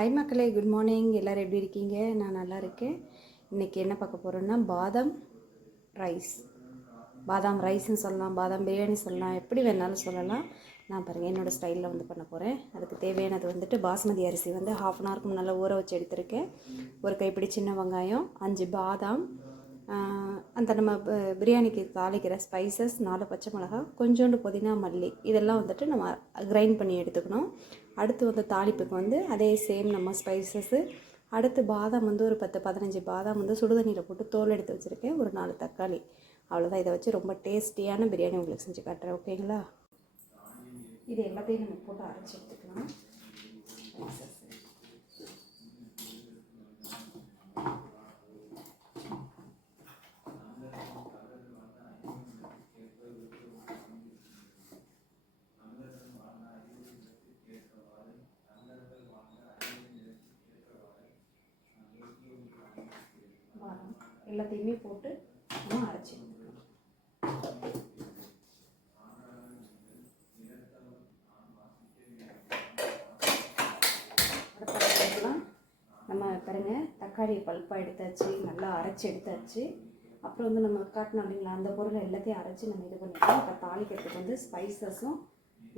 Hi மக்களே, good morning. எல்லோரும் எப்படி இருக்கீங்க? நான் நல்லா இருக்கேன். இன்றைக்கி என்ன பார்க்க போகிறோன்னா பாதாம் ரைஸ்ன்னு சொல்லலாம், பாதாம் பிரியாணி சொல்லலாம், எப்படி வேணாலும் சொல்லலாம். நான் பாருங்கள் என்னோடய ஸ்டைலில் பண்ண போகிறேன். அதுக்கு தேவையானது பாஸ்மதி அரிசி 1/2 அன் ஹவருக்கு நல்லா ஊற வச்சு எடுத்திருக்கேன். ஒரு கைப்பிடி சின்ன வெங்காயம், 5 பாதாம், அந்த நம்ம பிரியாணிக்கு தாளிக்கிற ஸ்பைசஸ், 4 பச்சை மிளகாய், கொஞ்சோண்டு புதினா, மல்லி, இதெல்லாம் நம்ம கிரைண்ட் பண்ணி எடுத்துக்கணும். அடுத்து தாளிப்புக்கு அதே சேம் நம்ம ஸ்பைசஸ்ஸு. அடுத்து பாதாம் ஒரு 10-15 பாதாம் சுடுதண்ணியில் போட்டு தோல் எடுத்து வச்சுருக்கேன். ஒரு 4 தக்காளி, அவ்வளோதான். இதை வச்சு ரொம்ப டேஸ்டியான பிரியாணி உங்களுக்கு செஞ்சு காட்டுறேன், ஓகேங்களா? இது எல்லாத்தையும் நம்ம போட்டு அரைச்சி எடுத்துக்கலாம். எல்லாத்தையுமே போட்டு நம்ம அரைச்சி எடுத்துக்கலாம். நம்ம பாருங்க, தக்காளி பல்ப்பாக எடுத்தாச்சு, நல்லா அரைச்சி எடுத்தாச்சு. அப்புறம் நம்ம காட்டினோம் இல்லைங்களா, அந்த பொருளை எல்லாத்தையும் அரைச்சி நம்ம இது பண்ணிக்கலாம். இப்போ தாளிக்கிறதுக்கு ஸ்பைசஸும்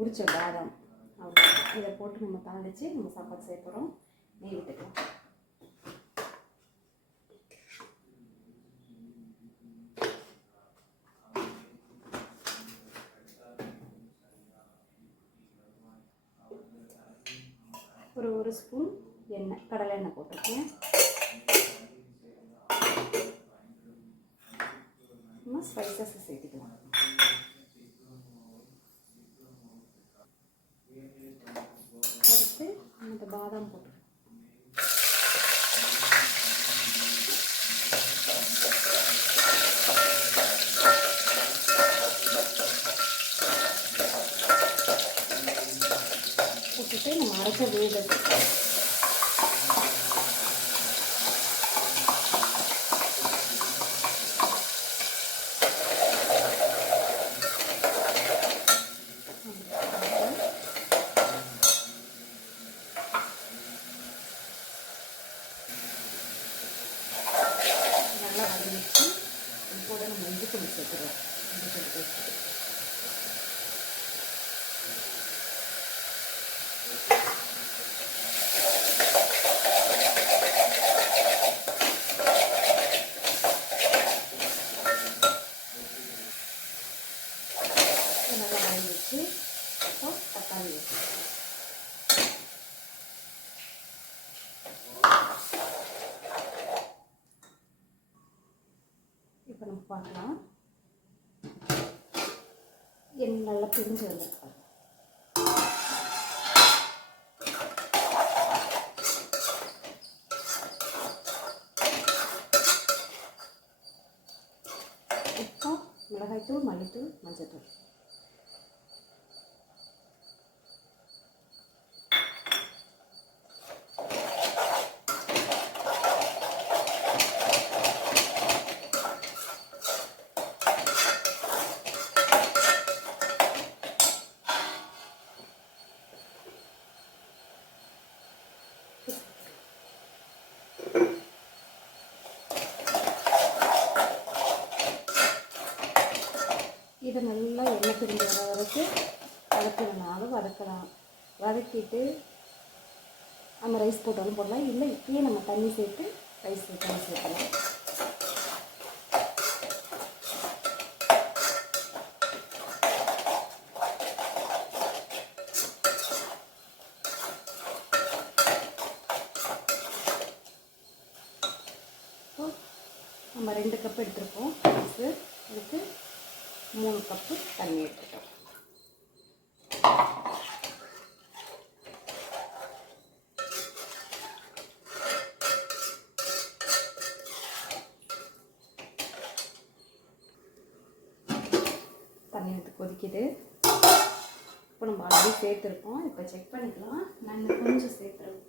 உரிச்ச பாதாம், அவ்வளோ இதை போட்டு நம்ம தாளித்து நம்ம சாப்பாடு செய்ய போகிறோம். நெய் விட்டுக்கலாம். ஒரு ஸ்பூன் எண்ணெய், கடலை எண்ணெய் போட்டிருக்கேன். நம்ம ஸ்பைசஸ் சேர்த்துக்கலாம். அடுத்து இந்த பாதாம் போட்டுருக்கோம். போட்டுட்டு நம்ம அரைச்ச விழுது நல்லா வதங்கிச்சு. இப்போ நம்ம இஞ்சி பூண்டு சேர்த்துருவோம். இஞ்சி பூண்டு பேஸ்ட்டு நல்லா வதங்கிச்சு. இப்போ தக்காளி இப்போ நம்ம பார்க்கலாம். எண்ணெய் நல்லா பிரிஞ்சு வந்துருக்காங்க. இப்போ மிளகாய்த்தூள், மல்லித்தூள், மஞ்சள்தூள். இதை நல்லா எண்ணெய் பிரிஞ்சு வர வரைக்கும் வதக்கணுனாலும் வதக்கலாம். வதக்கிட்டு நம்ம ரைஸ் போட்டாலும் போடலாம், இல்லை இப்பயே நம்ம தண்ணி சேர்த்து ரைஸ் சேர்க்கலாம். நம்ம 2 கப் எடுத்துருக்கோம் ரைஸு. அதுக்கு 3 கப்பு தண்ணி எடுத்துட்டோம். தண்ணி எடுத்து கொதிக்குது. இப்போ நம்ம ஆல்ரெடி சேர்த்துருக்கோம். இப்போ செக் பண்ணிக்கலாம். நான் கொஞ்சம் சேர்த்துறேன்.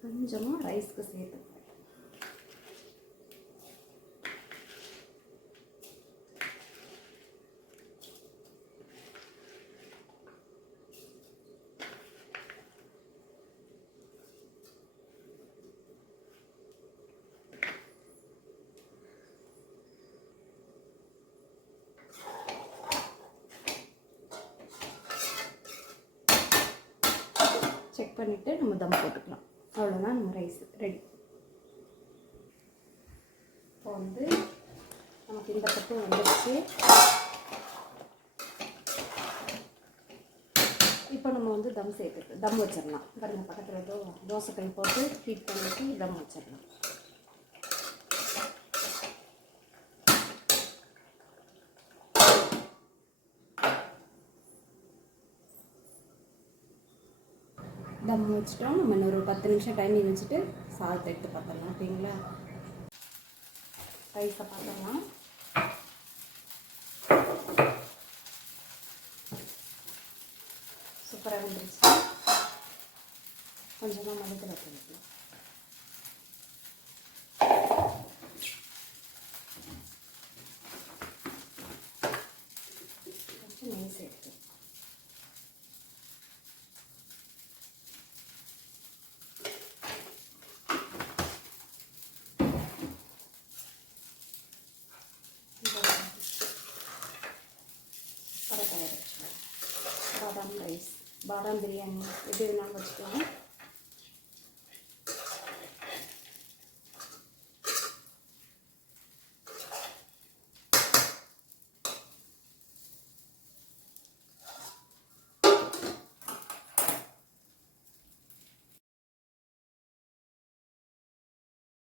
கொஞ்சமாக ரைஸ்க்கு சேர்த்து செக் பண்ணிவிட்டு நம்ம தம் போட்டுக்கலாம். அவ்வளோதான், நம்ம ரைஸ் ரெடி. இப்போ வந்து நமக்கு இந்த பக்கம் வந்துடுச்சு. இப்போ நம்ம வந்து தம் வச்சிடலாம். பாருங்கள், பக்கத்தில் தோசைக்கல் போட்டு ஹீட் பண்ணிவிட்டு தம் வச்சிடலாம். தம் வச்சுட்டோம். நம்ம இன்னொரு 10 நிமிஷம் டைமிங் வச்சுட்டு சாதத்தை எடுத்து பார்த்துடலாம். ஓகேங்களா? ரைஸை பார்த்துடலாம். சூப்பராக வந்துருச்சு. கொஞ்சமாக மஞ்சள் வைக்கலாம். கொஞ்சம் நெய் சேர்த்து பாதாம் ரைஸ், பாதாம் பிரியாணி எப்படி வேணாலும் வச்சுக்கலாம்.